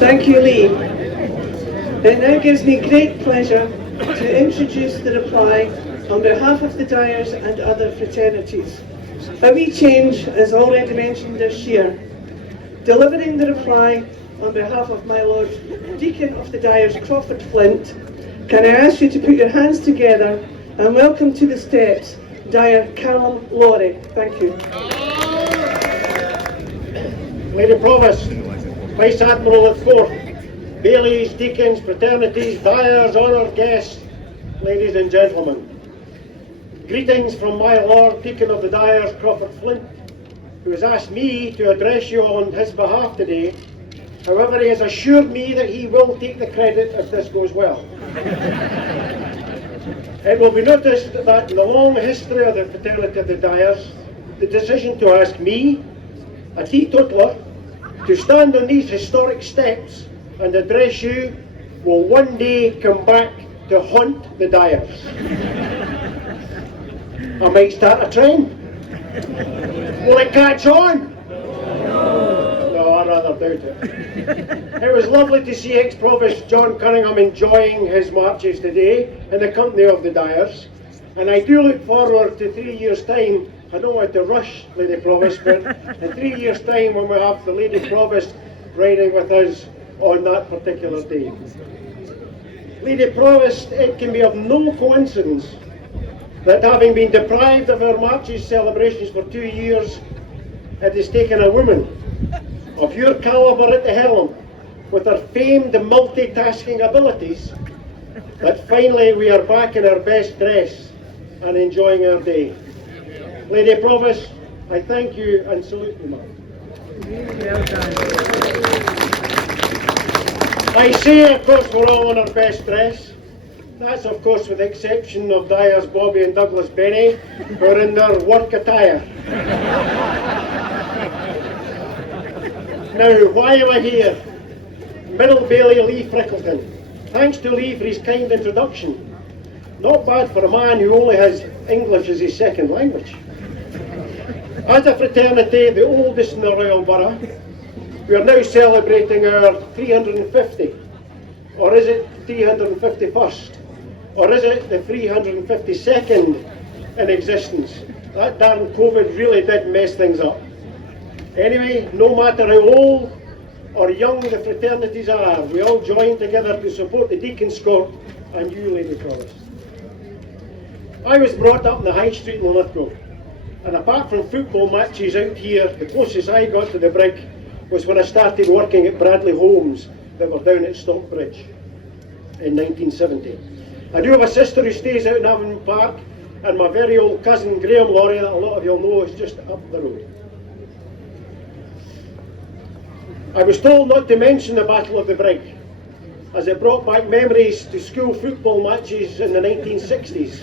Thank you, Lee. It now gives me great pleasure to introduce the reply on behalf of the Dyers and other fraternities. A wee change, as already mentioned this year. Delivering the reply on behalf of my Lord Deacon of the Dyers, Crawford, Flint, can I ask you to put your hands together and welcome to the steps Dyer Calum Lawrie. Thank you. Lady Provost, Vice Admiral of the 4th, Bailies, Deacons, Fraternities, Dyers, honoured guests, ladies and gentlemen. Greetings from my Lord Deacon of the Dyers, Crawford, Flint, who has asked me to address you on his behalf today. However, he has assured me that he will take the credit if this goes well. It will be noticed that in the long history of the Fraternity of the Dyers, the decision to ask me, a teetotaler, to stand on these historic steps and address you will one day come back to haunt the Dyers. I might start a trend. Will it catch on? No, I'd rather doubt it. It was lovely to see ex-Provost John Cunningham enjoying his marches today in the company of the Dyers, and I do look forward to 3 years' time. I don't want to rush, Lady Provost, but in 3 years' time when we have the Lady Provost riding with us on that particular day. Lady Provost, it can be of no coincidence that having been deprived of our marches celebrations for 2 years, it has taken a woman of your calibre at the helm, with her famed multitasking abilities, that finally we are back in our best dress and enjoying our day. Lady Provost, I thank you and salute you, ma'am. I say, of course, we're all in our best dress. That's, of course, with the exception of Dyers, Bobby and Douglas Benny, who are in their work attire. Now, why am I here? Middle Bailey Lee Frickleton. Thanks to Lee for his kind introduction. Not bad for a man who only has English as his second language. As a fraternity, the oldest in the Royal Borough, we are now celebrating our 350, or is it 351st, or is it the 352nd in existence? That darn COVID really did mess things up. Anyway, no matter how old or young the fraternities are, we all join together to support the Deacon's Court and you, Lady Provost. I was brought up in the High Street in Linlithgow, and apart from football matches out here, the closest I got to the brig was when I started working at Bradley Homes that were down at Stockbridge in 1970. I do have a sister who stays out in Avon Park, and my very old cousin Graham Lawrie, that a lot of you'll know, is just up the road. I was told not to mention the Battle of the Brig, as it brought back memories to school football matches in the 1960s,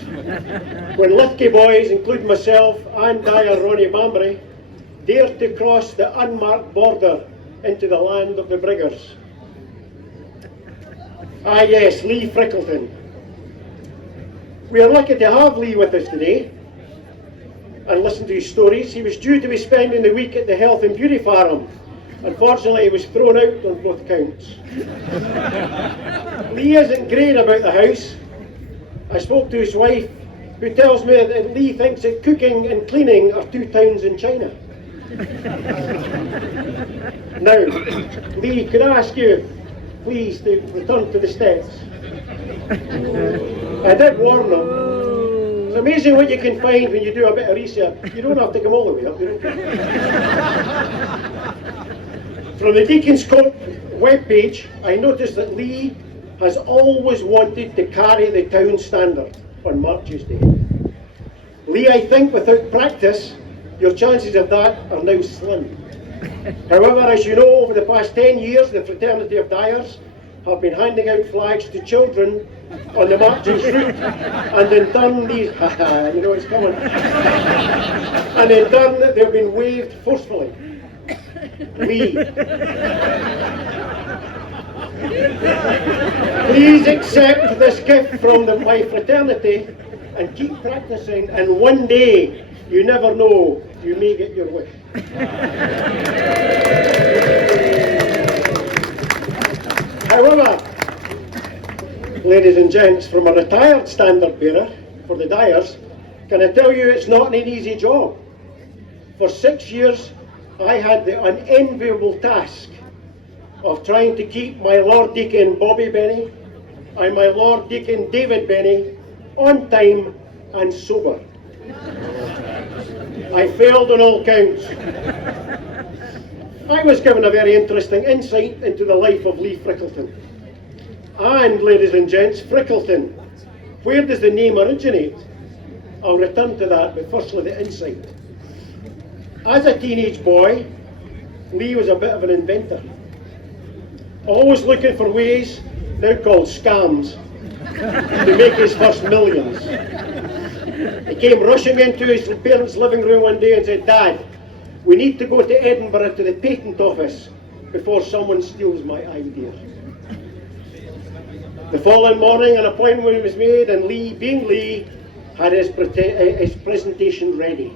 when Lithgow boys, including myself and Dyer Ronnie Bambury, dared to cross the unmarked border into the land of the Briggers. Ah yes, Lee Frickleton. We are lucky to have Lee with us today and listen to his stories. He was due to be spending the week at the Health and Beauty Farm. Unfortunately, he was thrown out on both counts. Lee isn't great about the house. I spoke to his wife, who tells me that Lee thinks that cooking and cleaning are 2 towns in China. Now, Lee, could I ask you, please, to return to the steps? I did warn them. It's amazing what you can find when you do a bit of research. You don't have to come all the way up. You don't. From the Deacon's Court webpage, I noticed that Lee has always wanted to carry the town standard on Marches Day. Lee, I think without practice, your chances of that are now slim. However, as you know, over the past 10 years, the Fraternity of Dyers have been handing out flags to children on the marches route, and in turn these, you know it's coming, and in turn they've been waved forcefully. Lee, please accept this gift from my fraternity and keep practicing, and one day, you never know, you may get your wish. However, ladies and gents, from a retired standard bearer for the Dyers, can I tell you it's not an easy job. For 6 years, I had the unenviable task of trying to keep my Lord Deacon Bobby Benny and my Lord Deacon David Benny on time and sober. I failed on all counts. I was given a very interesting insight into the life of Lee Frickleton. And, ladies and gents, Frickleton, where does the name originate? I'll return to that, but firstly the insight. As a teenage boy, Lee was a bit of an inventor. Always looking for ways, now called scams, to make his first millions. He came rushing into his parents' living room one day and said, "Dad, we need to go to Edinburgh to the patent office before someone steals my idea." The following morning, an appointment was made, and Lee, being Lee, had his presentation ready.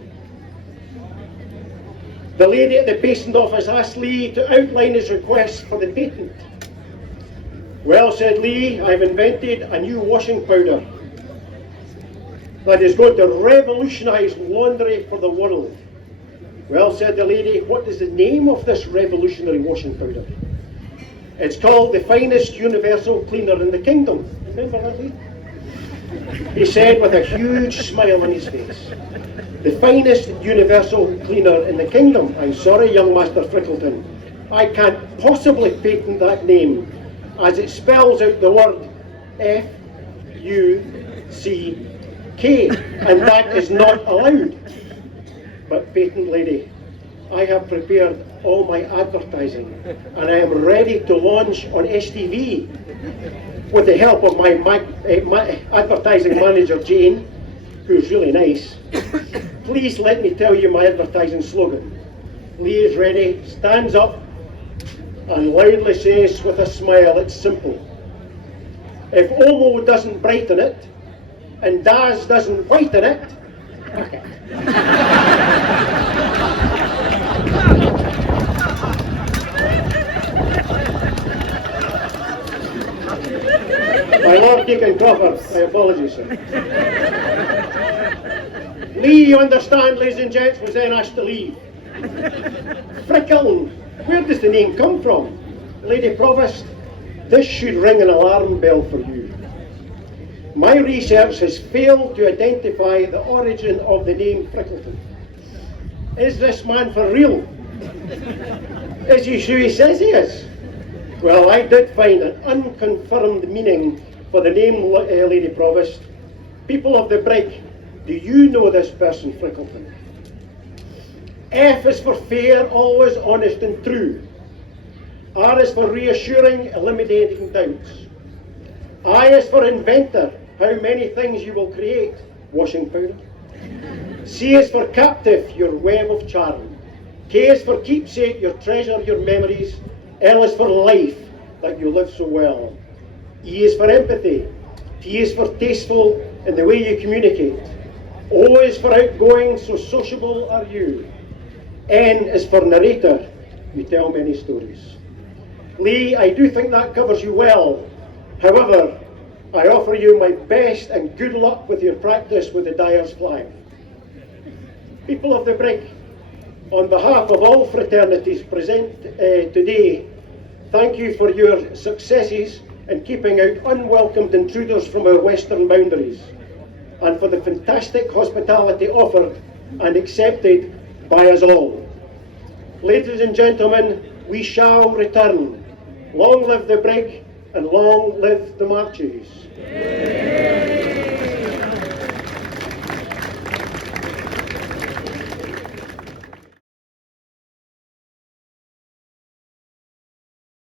The lady at the patent office asked Lee to outline his request for the patent. "Well," said Lee, "I've invented a new washing powder that is going to revolutionise laundry for the world." "Well," said the lady, "what is the name of this revolutionary washing powder?" "It's called the finest universal cleaner in the kingdom." Remember that, Lee? He said with a huge smile on his face. "The finest universal cleaner in the kingdom. I'm sorry, young Master Frickleton, I can't possibly patent that name, as it spells out the word F-U-C-K, and that is not allowed." "But, patent lady, I have prepared all my advertising, and I am ready to launch on STV with the help of my advertising manager, Jane, who's really nice. Please let me tell you my advertising slogan." Lee is ready, stands up, and loudly says with a smile, it's simple. "If Omo doesn't brighten it, and Daz doesn't whiten it, fuck it." My Lord Deacon Crawford, my apologies, sir. Lee, you understand, ladies and gents, was then asked to leave. Frickleton, where does the name come from? Lady Provost, this should ring an alarm bell for you. My research has failed to identify the origin of the name Frickleton. Is this man for real? Is he who he says he is? Well, I did find an unconfirmed meaning for the name, Lady Provost. People of the brig, do you know this person, Frickleton? F is for fair, always honest and true. R is for reassuring, eliminating doubts. I is for inventor, how many things you will create, washing powder. C is for captive, your web of charm. K is for keepsake, your treasure, your memories. L is for life, that you live so well. E is for empathy. T is for tasteful in the way you communicate. O is for outgoing, so sociable are you. N is for narrator, you tell many stories. Lee, I do think that covers you well. However, I offer you my best and good luck with your practice with the Dyers flag. People of the brig, on behalf of all fraternities present today, thank you for your successes in keeping out unwelcomed intruders from our western boundaries, and for the fantastic hospitality offered and accepted by us all. Ladies and gentlemen, we shall return. Long live the brig, and long live the marches.